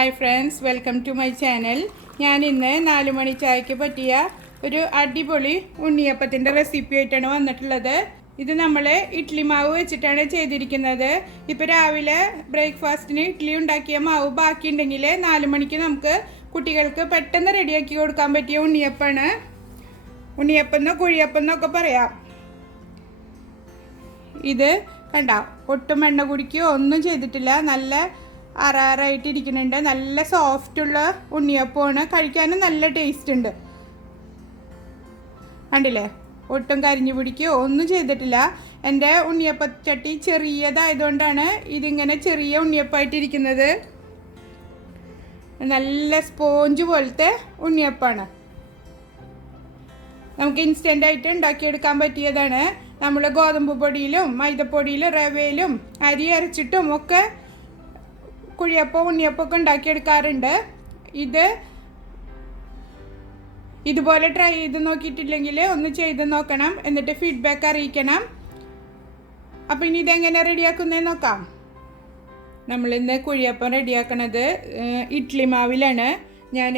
Hi friends, welcome to my channel. ഞാൻ ഇന്ന് 4 മണി ചായക്ക് പറ്റിയ ഒരു അടിപൊളി ഉണ്ണിയപ്പത്തിൻ്റെ റെസിപ്പി ആയിട്ടാണ് വന്നിട്ടുള്ളത്. ഇത് നമ്മൾ ഇഡ്ലി മാവ് വെച്ചിട്ടാണ് ചെയ്തിരിക്കുന്നത്. ഇപ്പോൾ രാവിലെ ബ്രേക്ക്ഫാസ്റ്റിന് ഇഡ്ഡലി ഉണ്ടാക്കിയ മാവ് ബാക്കിയുണ്ടെങ്കിൽ 4 മണിക്ക് നമുക്ക് കുട്ടികൾക്ക് പെട്ടെന്ന് റെഡിയാക്കി കൊടുക്കാൻ പറ്റിയ ഉണ്ണിയപ്പമാണ്. ഉണ്ണിയപ്പം കുഴിയപ്പം എന്നൊക്കെ പറയാം. ഇത് കണ്ട, ഒട്ടും എണ്ണ കുടിക്കുകയോ ഒന്നും ചെയ്തിട്ടില്ല. നല്ല അറാറായിട്ടിരിക്കുന്നുണ്ട്. നല്ല സോഫ്റ്റുള്ള ഉണ്ണിയപ്പമാണ്. കഴിക്കാനും നല്ല ടേസ്റ്റ് ഉണ്ട്. കണ്ടില്ലേ, ഒട്ടും കരിഞ്ഞു പിടിക്കുകയോ ഒന്നും ചെയ്തിട്ടില്ല. എൻ്റെ ഉണ്ണിയപ്പച്ചട്ടി ചെറിയതായതുകൊണ്ടാണ് ഇതിങ്ങനെ ചെറിയ ഉണ്ണിയപ്പമായിട്ടിരിക്കുന്നത്. നല്ല സ്പോഞ്ച് പോലത്തെ ഉണ്ണിയപ്പമാണ്. നമുക്ക് ഇൻസ്റ്റൻ്റായിട്ട് ഉണ്ടാക്കിയെടുക്കാൻ പറ്റിയതാണ്. നമ്മൾ ഗോതമ്പ് പൊടിയിലും മൈദപ്പൊടിയിലും റവയിലും അരി അരച്ചിട്ടും ഒക്കെ കുഴിയപ്പം ഉണ്ണിയപ്പമൊക്കെ ഉണ്ടാക്കിയെടുക്കാറുണ്ട്. ഇതുപോലെ ട്രൈ ചെയ്ത് നോക്കിയിട്ടില്ലെങ്കിൽ ഒന്ന് ചെയ്ത് നോക്കണം, എന്നിട്ട് ഫീഡ്ബാക്ക് അറിയിക്കണം. അപ്പോൾ ഇനി ഇതെങ്ങനെ റെഡിയാക്കുന്നതെന്ന് നോക്കാം. നമ്മളിന്ന് കുഴിയപ്പം റെഡിയാക്കണത് ഇഡ്ലി മാവിലാണ്. ഞാൻ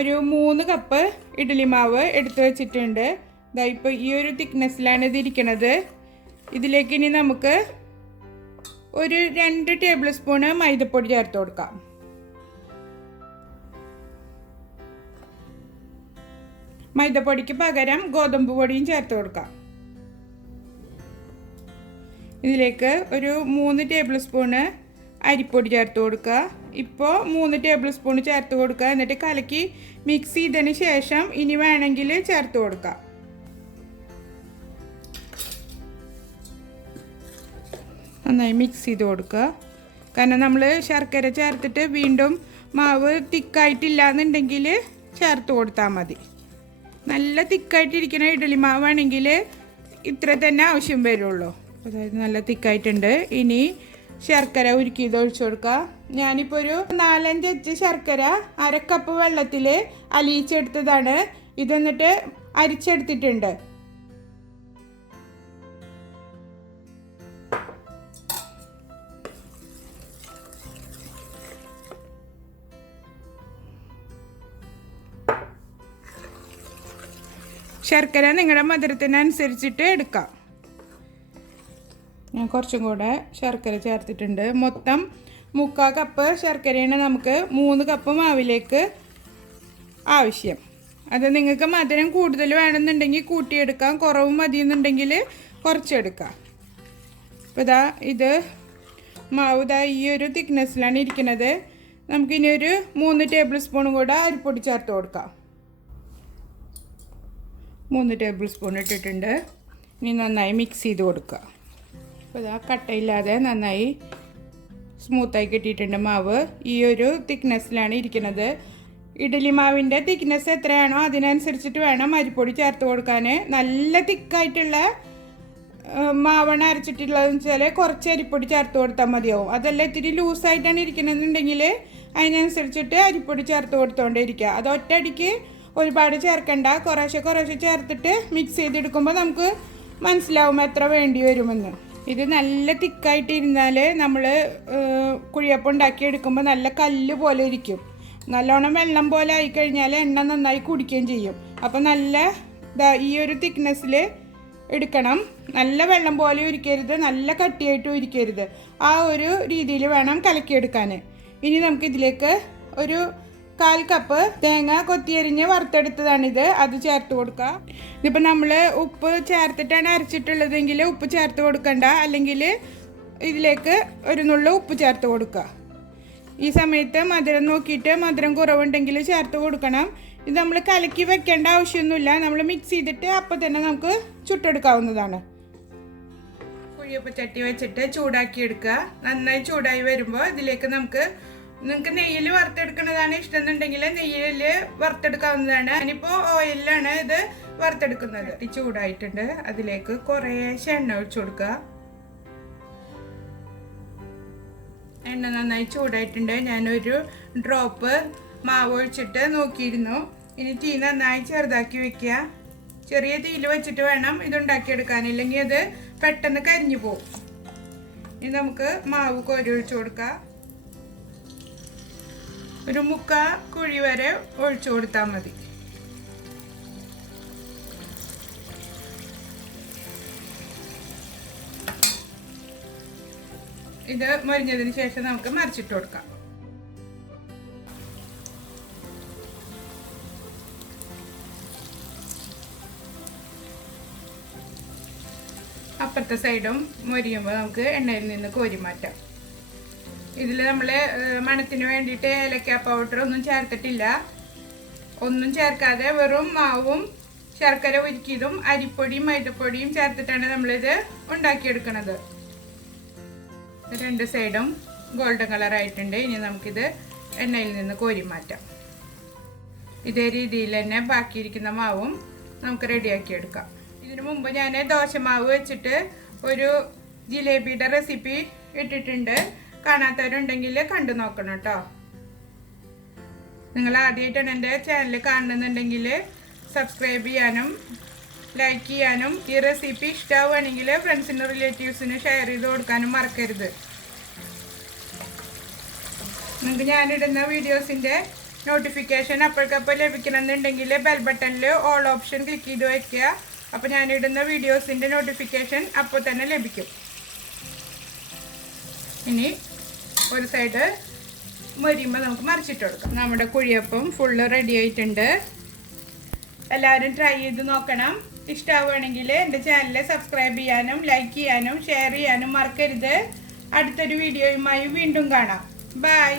ഒരു 3 കപ്പ് ഇഡ്ലി മാവ് എടുത്തു വച്ചിട്ടുണ്ട്. ഇതാ ഇപ്പോൾ ഈ ഒരു തിക്നെസ്സിലാണ് ഇതിരിക്കുന്നത്. ഇതിലേക്ക് ഇനി നമുക്ക് ഒരു 2 ടേബിൾ സ്പൂണ് മൈദപ്പൊടി ചേർത്ത് കൊടുക്കാം. മൈദപ്പൊടിക്ക് പകരം ഗോതമ്പ് പൊടിയും ചേർത്ത് കൊടുക്കാം. ഇതിലേക്ക് ഒരു 3 ടേബിൾ സ്പൂണ് അരിപ്പൊടി ചേർത്ത് കൊടുക്കുക. ഇപ്പോൾ 3 ടേബിൾ സ്പൂൺ ചേർത്ത് കൊടുക്കുക. എന്നിട്ട് കലക്കി മിക്സ് ചെയ്തതിന് ശേഷം ഇനി വേണമെങ്കിൽ ചേർത്ത് കൊടുക്കാം. നന്നായി മിക്സ് ചെയ്ത് കൊടുക്കുക. കാരണം നമ്മൾ ശർക്കര ചേർത്തിട്ട് വീണ്ടും മാവ് തിക്കായിട്ടില്ല എന്നുണ്ടെങ്കിൽ ചേർത്ത് കൊടുത്താൽ മതി. നല്ല തിക്കായിട്ടിരിക്കുന്ന ഇഡ്ഡലി മാവാണെങ്കിൽ ഇത്ര തന്നെ ആവശ്യം വരുള്ളൂ. അതായത് നല്ല തിക്കായിട്ടുണ്ട്. ഇനി ശർക്കര ഉരുക്കിയത് ഒഴിച്ചു കൊടുക്കുക. ഞാനിപ്പോൾ ഒരു 4-5 അച്ച് ശർക്കര 1/2 കപ്പ് വെള്ളത്തിൽ അലിയിച്ചെടുത്തതാണ്. ഇതെന്നിട്ട് അരിച്ചെടുത്തിട്ടുണ്ട്. ശർക്കര നിങ്ങളുടെ മധുരത്തിനനുസരിച്ചിട്ട് എടുക്കാം. ഞാൻ കുറച്ചും കൂടെ ശർക്കര ചേർത്തിട്ടുണ്ട്. മൊത്തം 3/4 കപ്പ് ശർക്കരയാണ് നമുക്ക് 3 കപ്പ് മാവിലേക്ക് ആവശ്യം. അത് നിങ്ങൾക്ക് മധുരം കൂടുതൽ വേണമെന്നുണ്ടെങ്കിൽ കൂട്ടിയെടുക്കാം, കുറവ് മതിയെന്നുണ്ടെങ്കിൽ കുറച്ചെടുക്കാം. അപ്പോൾ ഇത് മാവ് ഈ ഒരു തിക്നെസ്സിലാണ് ഇരിക്കുന്നത്. നമുക്കിനി ഒരു 3 ടേബിൾ സ്പൂണും കൂടെ അരിപ്പൊടി ചേർത്ത് കൊടുക്കാം. 3 ടേബിൾ സ്പൂൺ ഇട്ടിട്ടുണ്ട്. ഇനി നന്നായി മിക്സ് ചെയ്ത് കൊടുക്കുക. അപ്പോൾ കട്ടയില്ലാതെ നന്നായി സ്മൂത്തായി കിട്ടിയിട്ടുണ്ട് മാവ്. ഈ ഒരു തിക്നെസ്സിലാണ് ഇരിക്കുന്നത്. ഇഡ്ഡലി മാവിൻ്റെ തിക്നെസ് എത്രയാണോ അതിനനുസരിച്ചിട്ട് വേണം അരിപ്പൊടി ചേർത്ത് കൊടുക്കാൻ. നല്ല തിക്കായിട്ടുള്ള മാവാണ് അരച്ചിട്ടുള്ളതെന്ന് വെച്ചാൽ കുറച്ച് അരിപ്പൊടി ചേർത്ത് കൊടുത്താൽ മതിയാവും. അതല്ല ഇത്തിരി ലൂസായിട്ടാണ് ഇരിക്കണമെന്നുണ്ടെങ്കിൽ അതിനനുസരിച്ചിട്ട് അരിപ്പൊടി ചേർത്ത് കൊടുത്തുകൊണ്ടേ ഇരിക്കുക. അത് ഒറ്റയടിക്ക് ഒരുപാട് ചേർക്കണ്ട, കുറേശ്ശെ ചേർത്തിട്ട് മിക്സ് ചെയ്തെടുക്കുമ്പോൾ നമുക്ക് മനസ്സിലാവും എത്ര വേണ്ടി വരുമെന്ന്. ഇത് നല്ല തിക്കായിട്ടിരുന്നാൽ നമ്മൾ കുഴിയപ്പം ഉണ്ടാക്കിയെടുക്കുമ്പോൾ നല്ല കല്ല് പോലെ ഇരിക്കും. നല്ലോണം വെള്ളം പോലെ ആയിക്കഴിഞ്ഞാൽ എണ്ണ നന്നായി കുടിക്കുകയും ചെയ്യും. അപ്പോൾ നല്ല ഈ ഒരു തിക്നെസ്സിൽ എടുക്കണം. നല്ല വെള്ളം പോലെ ഉരിക്കരുത്, നല്ല കട്ടിയായിട്ടും ഉരിക്കരുത്. ആ ഒരു രീതിയിൽ വേണം കലക്കിയെടുക്കാൻ. ഇനി നമുക്കിതിലേക്ക് ഒരു 1/4 കപ്പ് തേങ്ങ കൊത്തിയരിഞ്ഞ് വറുത്തെടുത്തതാണിത്. അത് ചേർത്ത് കൊടുക്കുക. ഇതിപ്പോൾ നമ്മൾ ഉപ്പ് ചേർത്തിട്ടാണ് അരച്ചിട്ടുള്ളതെങ്കിൽ ഉപ്പ് ചേർത്ത് കൊടുക്കണ്ട, അല്ലെങ്കിൽ ഇതിലേക്ക് ഒരു നുള്ളു ഉപ്പ് ചേർത്ത് കൊടുക്കുക. ഈ സമയത്ത് മധുരം നോക്കിയിട്ട് മധുരം കുറവുണ്ടെങ്കിൽ ചേർത്ത് കൊടുക്കണം. ഇത് നമ്മൾ കലക്കി വെക്കേണ്ട ആവശ്യമൊന്നുമില്ല. നമ്മൾ മിക്സ് ചെയ്തിട്ട് അപ്പോൾ തന്നെ നമുക്ക് ചുട്ടെടുക്കാവുന്നതാണ്. കുഴിയപ്പച്ചട്ടി വെച്ചിട്ട് ചൂടാക്കിയെടുക്കുക. നന്നായി ചൂടായി വരുമ്പോൾ ഇതിലേക്ക് നിങ്ങൾക്ക് നെയ്യിൽ വറുത്തെടുക്കുന്നതാണ് ഇഷ്ടം എന്നുണ്ടെങ്കിൽ നെയ്യിൽ വറുത്തെടുക്കാവുന്നതാണ്. ഞാനിപ്പോൾ ഓയിലാണ് ഇത് വറുത്തെടുക്കുന്നത്. ചൂടായിട്ടുണ്ട്. അതിലേക്ക് കുറേശ്ശെ എണ്ണ ഒഴിച്ചു കൊടുക്കുക. എണ്ണ നന്നായി ചൂടായിട്ടുണ്ട്. ഞാനൊരു ഡ്രോപ്പ് മാവ് ഒഴിച്ചിട്ട് നോക്കിയിരുന്നു. ഇനി തീ നന്നായി ചെറുതാക്കി വെക്കുക. ചെറിയ തീയിൽ വെച്ചിട്ട് വേണം ഇതുണ്ടാക്കിയെടുക്കാൻ, ഇല്ലെങ്കിൽ അത് പെട്ടെന്ന് കരിഞ്ഞു പോകും. ഇനി നമുക്ക് മാവ് കോരി ഒഴിച്ചു കൊടുക്കാം. ഒരു മുക്കാ കുഴി വരെ ഒഴിച്ചു കൊടുത്താൽ മതി. ഇത് മൊരിഞ്ഞതിന് ശേഷം നമുക്ക് മറിച്ചിട്ട് കൊടുക്കാം. അപ്പുറത്തെ സൈഡും മൊരിയുമ്പോൾ നമുക്ക് എണ്ണയിൽ നിന്ന് കോരി മാറ്റാം. ഇതിൽ നമ്മൾ മണത്തിന് വേണ്ടിയിട്ട് ഏലക്ക പൗഡർ ഒന്നും ചേർത്തിട്ടില്ല. ഒന്നും ചേർക്കാതെ വെറും മാവും ശർക്കര ഉരുക്കിയതും അരിപ്പൊടിയും മൈദപ്പൊടിയും ചേർത്തിട്ടാണ് നമ്മളിത് ഉണ്ടാക്കിയെടുക്കുന്നത്. രണ്ട് സൈഡും ഗോൾഡൻ കളർ ആയിട്ടുണ്ട്. ഇനി നമുക്കിത് എണ്ണയിൽ നിന്ന് കോരി മാറ്റാം. ഇതേ രീതിയിൽ തന്നെ ബാക്കിയിരിക്കുന്ന മാവും നമുക്ക് റെഡിയാക്കി എടുക്കാം. ഇതിനു മുമ്പ് ഞാൻ ദോശമാവ് വെച്ചിട്ട് ഒരു ജിലേബിയുടെ റെസിപ്പി ഇട്ടിട്ടുണ്ട്. കാണാത്തവരുണ്ടെങ്കിൽ കണ്ടു നോക്കണം കേട്ടോ. നിങ്ങൾ ആദ്യമായിട്ടാണ് എൻ്റെ ചാനൽ കാണുന്നുണ്ടെങ്കിൽ സബ്സ്ക്രൈബ് ചെയ്യാനും ലൈക്ക് ചെയ്യാനും ഈ റെസിപ്പി ഇഷ്ടമാവുകയാണെങ്കിൽ ഫ്രണ്ട്സിനും റിലേറ്റീവ്സിനും ഷെയർ ചെയ്ത് കൊടുക്കാനും മറക്കരുത്. നിങ്ങൾക്ക് ഞാനിടുന്ന വീഡിയോസിൻ്റെ നോട്ടിഫിക്കേഷൻ അപ്പോഴേക്കപ്പോൾ ലഭിക്കണമെന്നുണ്ടെങ്കിൽ ബെൽ ബട്ടണിൽ ഓൾ ഓപ്ഷൻ ക്ലിക്ക് ചെയ്ത് വയ്ക്കുക. അപ്പോൾ ഞാനിടുന്ന വീഡിയോസിൻ്റെ നോട്ടിഫിക്കേഷൻ അപ്പോൾ തന്നെ ലഭിക്കും. ഇനി ഒരു സൈഡ് മൊരിയുമ്പോൾ നമുക്ക് മറിച്ചിട്ട് കൊടുക്കാം. നമ്മുടെ കുഴിയപ്പം ഫുള്ള് റെഡി ആയിട്ടുണ്ട്. എല്ലാവരും ട്രൈ ചെയ്ത് നോക്കണം. ഇഷ്ടമാവുകയാണെങ്കിൽ എൻ്റെ ചാനൽ സബ്സ്ക്രൈബ് ചെയ്യാനും ലൈക്ക് ചെയ്യാനും ഷെയർ ചെയ്യാനും മറക്കരുത്. അടുത്തൊരു വീഡിയോയുമായി വീണ്ടും കാണാം. ബൈ.